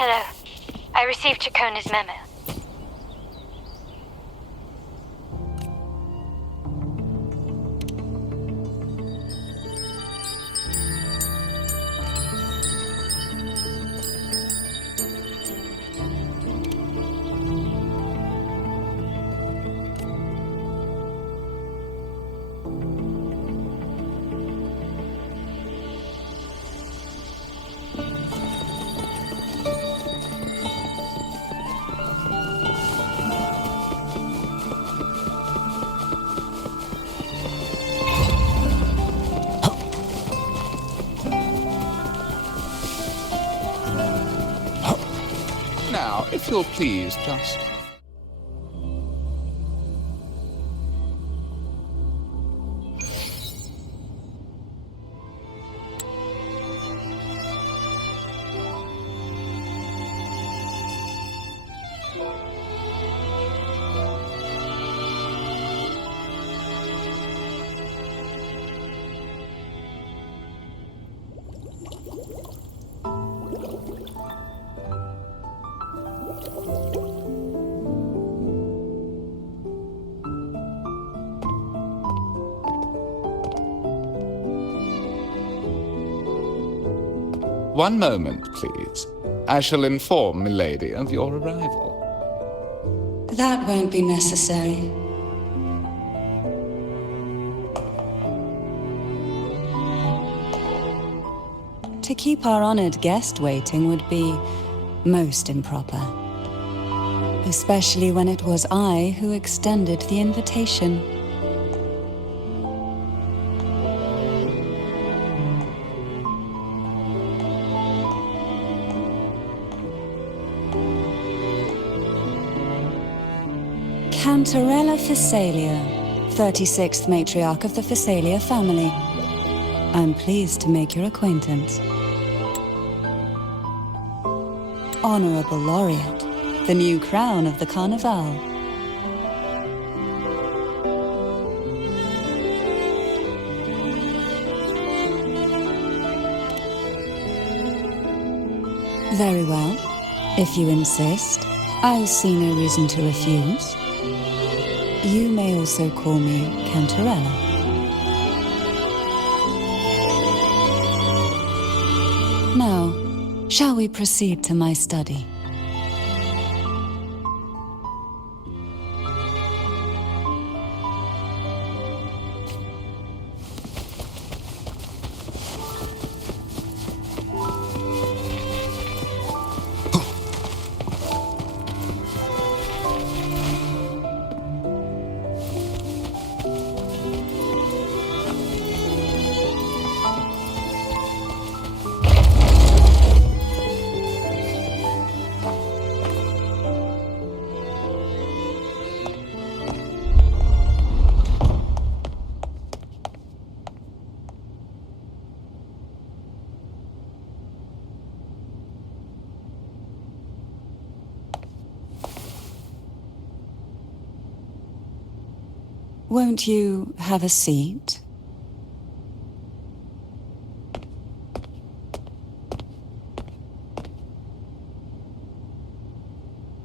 Hello. I received Chacona's memo. Now, if you'll please, just... One moment, please. I shall inform milady of your arrival. That won't be necessary. To keep our honored guest waiting would be most improper. Especially when it was I who extended the invitation. Cantarella Phasalia, 36th matriarch of the Phasalia family. I'm pleased to make your acquaintance. Honorable Laureate, the new crown of the Carnival. Very well. If you insist, I see no reason to refuse. You may also call me Cantarella. Now, shall we proceed to my study? Won't you have a seat?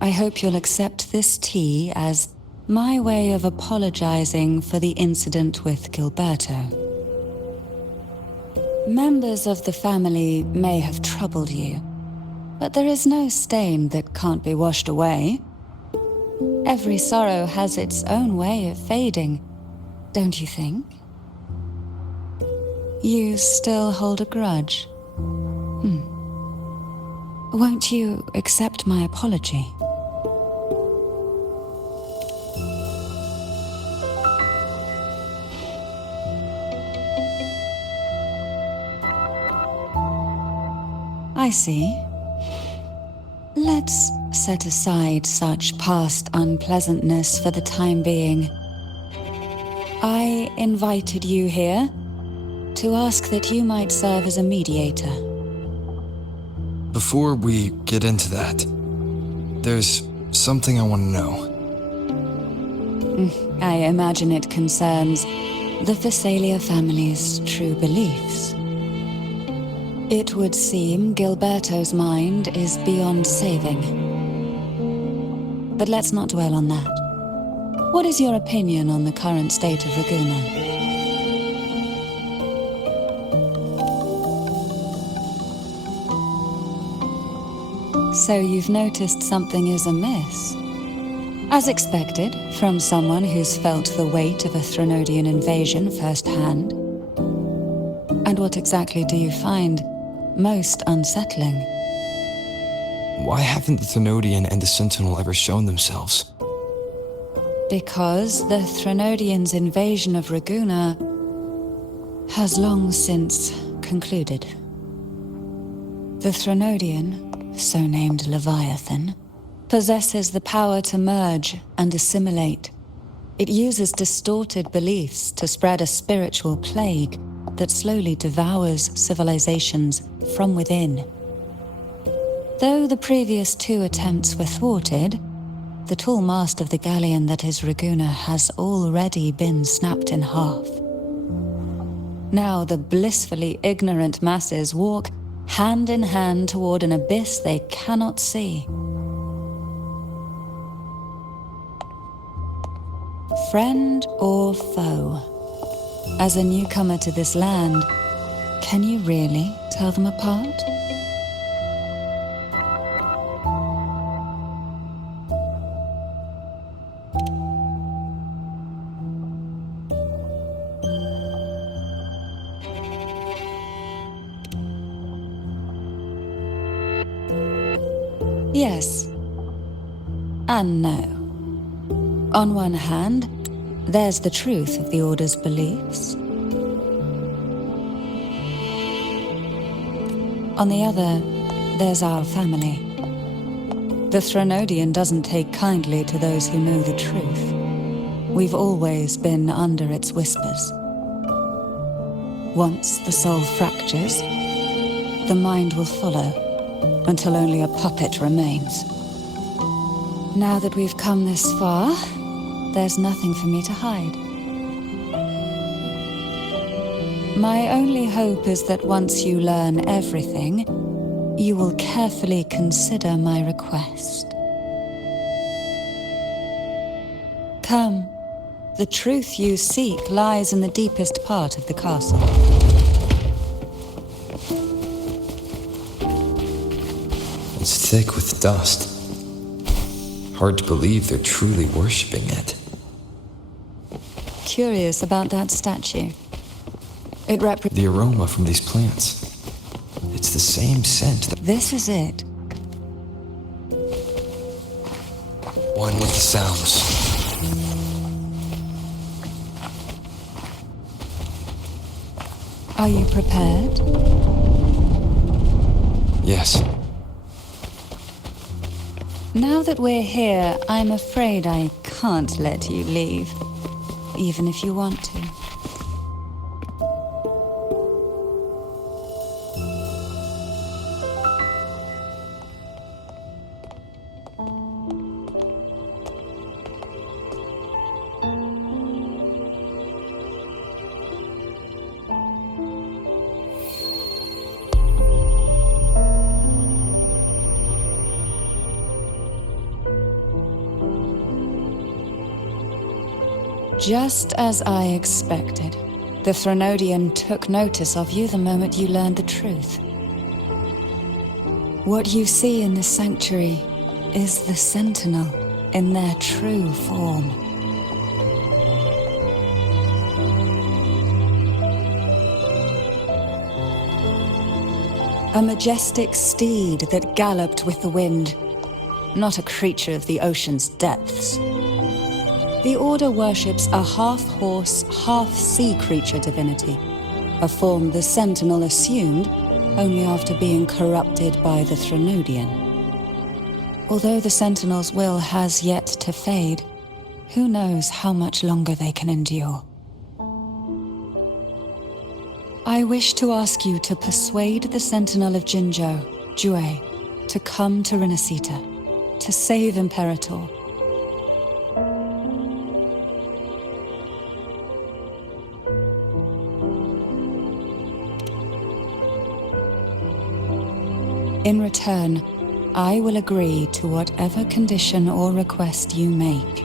I hope you'll accept this tea as my way of apologizing for the incident with Gilberto. Members of the family may have troubled you, but there is no stain that can't be washed away. Every sorrow has its own way of fading, don't you think? You still hold a grudge? Won't you accept my apology? I see. Let's set aside such past unpleasantness for the time being. I invited you here to ask that you might serve as a mediator. Before we get into that, there's something I want to know. I imagine it concerns the Phasalia family's true beliefs. It would seem Gilberto's mind is beyond saving. But let's not dwell on that. What is your opinion on the current state of Raguna? So you've noticed something is amiss. As expected, from someone who's felt the weight of a Threnodian invasion firsthand. And what exactly do you find most unsettling? Why haven't the Thenodian and the Sentinel ever shown themselves? Because the Threnodians' invasion of Raguna has long since concluded. The Threnodian, so named Leviathan, possesses the power to merge and assimilate. It uses distorted beliefs to spread a spiritual plague that slowly devours civilizations from within. Though the previous 2 attempts were thwarted, the tall mast of the galleon that is Raguna has already been snapped in half. Now the blissfully ignorant masses walk hand in hand toward an abyss they cannot see. Friend or foe? As a newcomer to this land, can you really tell them apart? Yes and no. On one hand, there's the truth of the Order's beliefs. On the other, there's our family. The Threnodian doesn't take kindly to those who know the truth. We've always been under its whispers. Once the soul fractures, the mind will follow, until only a puppet remains. Now that we've come this far, there's nothing for me to hide. My only hope is that once you learn everything, you will carefully consider my request. Come, the truth you seek lies in the deepest part of the castle. It's thick with dust. Hard to believe they're truly worshipping it. Curious about that statue. It The aroma from these plants. It's the same scent that... This is it. One with the sounds. Are you prepared? Yes. Now that we're here, I'm afraid I can't let you leave, even if you want to. Just as I expected, the Threnodian took notice of you the moment you learned the truth. What you see in the sanctuary is the Sentinel in their true form. A majestic steed that galloped with the wind, not a creature of the ocean's depths. The Order worships a half-horse, half-sea creature divinity, a form the Sentinel assumed only after being corrupted by the Threnodian. Although the Sentinel's will has yet to fade, who knows how much longer they can endure. I wish to ask you to persuade the Sentinel of Jinzhou, Jue, to come to Renacita, to save Imperator. In return, I will agree to whatever condition or request you make.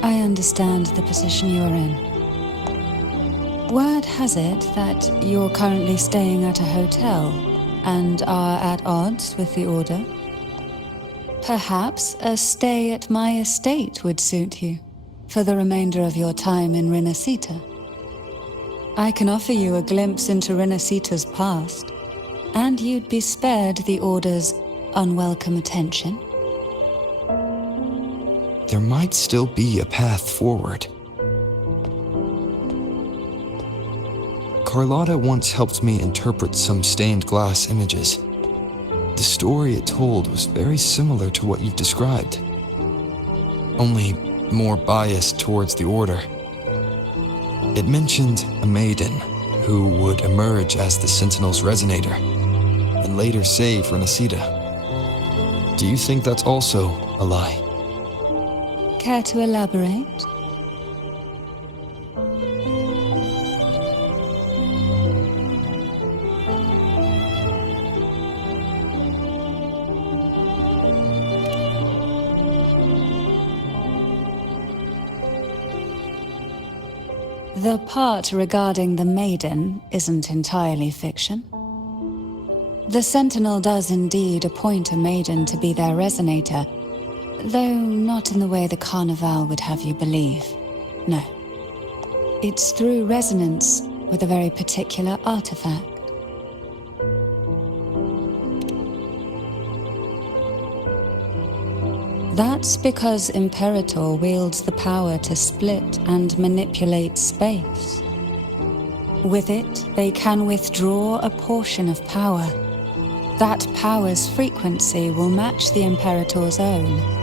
I understand the position you are in. Word has it that you're currently staying at a hotel and are at odds with the Order. Perhaps a stay at my estate would suit you for the remainder of your time in Renacita. I can offer you a glimpse into Renacita's past, and you'd be spared the Order's unwelcome attention. There might still be a path forward. Carlotta once helped me interpret some stained glass images. The story it told was very similar to what you've described, only more biased towards the Order. It mentioned a maiden who would emerge as the Sentinel's Resonator and later save Renacita. Do you think that's also a lie? Care to elaborate? The part regarding the maiden isn't entirely fiction. The Sentinel does indeed appoint a maiden to be their Resonator, though not in the way the Carnival would have you believe. No. It's through resonance with a very particular artifact. That's because Imperator wields the power to split and manipulate space. With it, they can withdraw a portion of power. That power's frequency will match the Imperator's own.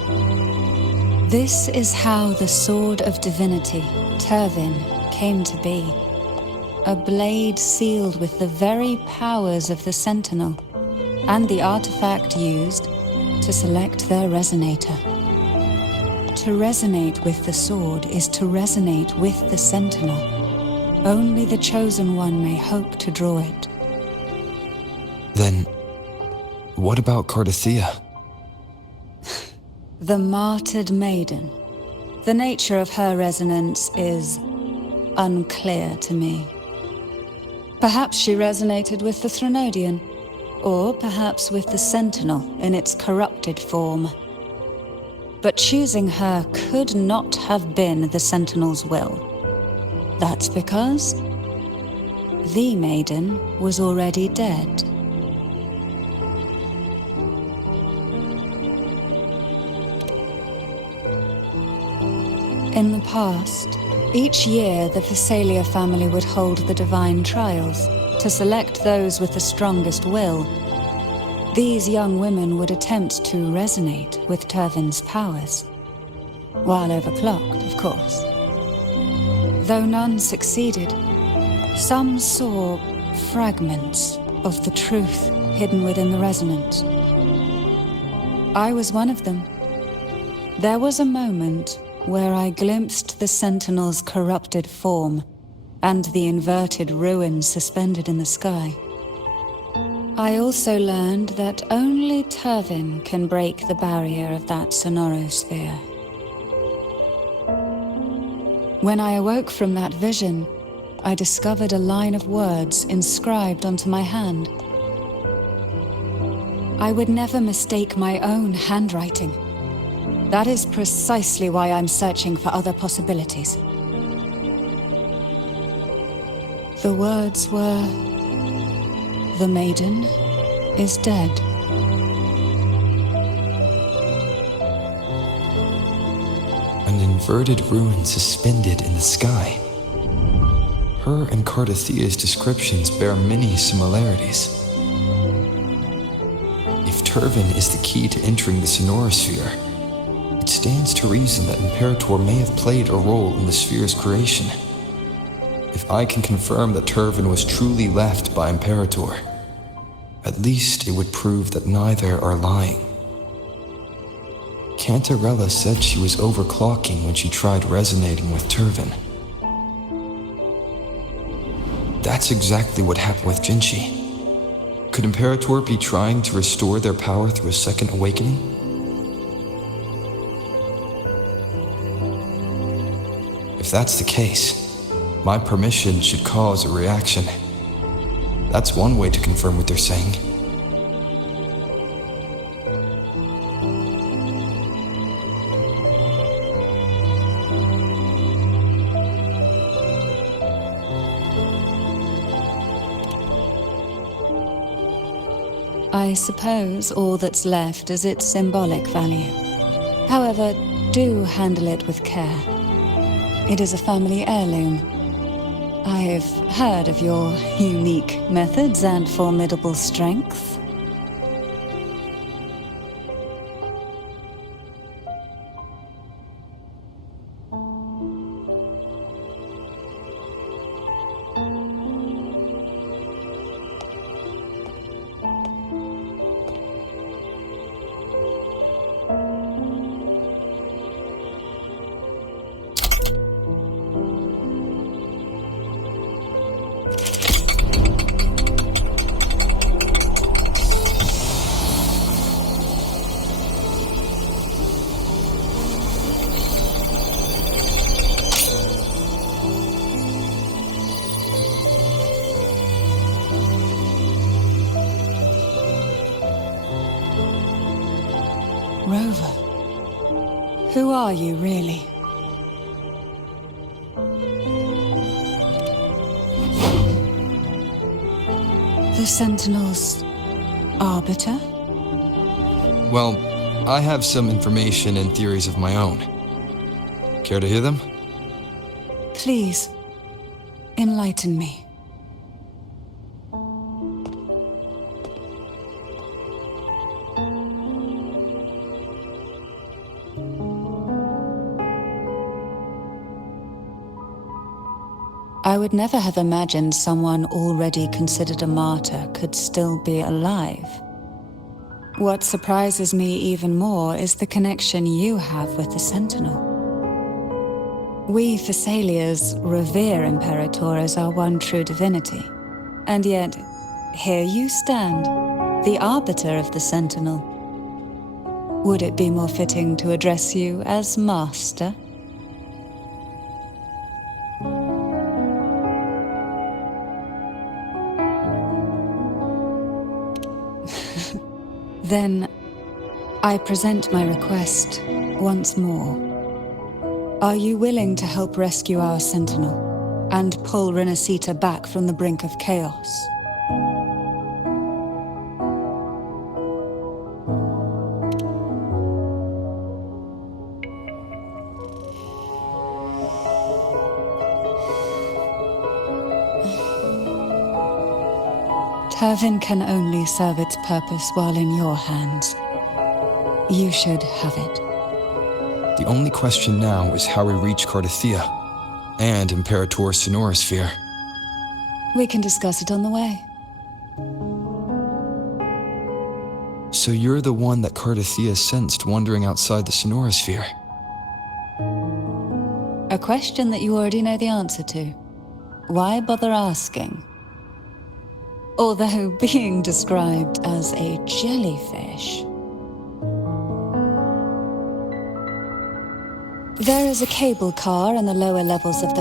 This is how the Sword of Divinity, Turvin, came to be. A blade sealed with the very powers of the Sentinel, and the artifact used to select their Resonator. To resonate with the sword is to resonate with the Sentinel. Only the Chosen One may hope to draw it. Then, what about Cardathea? The martyred maiden. The nature of her resonance is unclear to me. Perhaps she resonated with the Threnodian, or perhaps with the Sentinel in its corrupted form. But choosing her could not have been the Sentinel's will. That's because the maiden was already dead. In the past, each year the Thessalia family would hold the Divine Trials to select those with the strongest will. These young women would attempt to resonate with Turvin's powers, while overclocked, of course. Though none succeeded, some saw fragments of the truth hidden within the resonance. I was one of them. There was a moment where I glimpsed the Sentinel's corrupted form and the inverted ruins suspended in the sky. I also learned that only Turvin can break the barrier of that sonorosphere. When I awoke from that vision, I discovered a line of words inscribed onto my hand. I would never mistake my own handwriting. That is precisely why I'm searching for other possibilities. The words were, "The maiden is dead." An inverted ruin suspended in the sky. Her and Cardathea's descriptions bear many similarities. If Turvin is the key to entering the sonorosphere, it stands to reason that Imperator may have played a role in the sphere's creation. If I can confirm that Turvin was truly left by Imperator, at least it would prove that neither are lying. Cantarella said she was overclocking when she tried resonating with Turvin. That's exactly what happened with Jinchi. Could Imperator be trying to restore their power through a second awakening? If that's the case, my permission should cause a reaction. That's one way to confirm what they're saying. I suppose all that's left is its symbolic value. However, do handle it with care. It is a family heirloom. I've heard of your unique methods and formidable strength. Rover, who are you really? The Sentinel's arbiter? Well, I have some information and theories of my own. Care to hear them? Please, enlighten me. I would never have imagined someone already considered a martyr could still be alive. What surprises me even more is the connection you have with the Sentinel. We Thessalians revere Imperator as our one true divinity, and yet here you stand, the arbiter of the Sentinel. Would it be more fitting to address you as Master? Then, I present my request once more. Are you willing to help rescue our Sentinel and pull Renacita back from the brink of chaos? Turvin can only serve its purpose while in your hands. You should have it. The only question now is how we reach Cardathia and Imperator's Sonorosphere. We can discuss it on the way. So you're the one that Cardathia sensed wandering outside the Sonorosphere? A question that you already know the answer to. Why bother asking? Although being described as a jellyfish. There is a cable car in the lower levels of the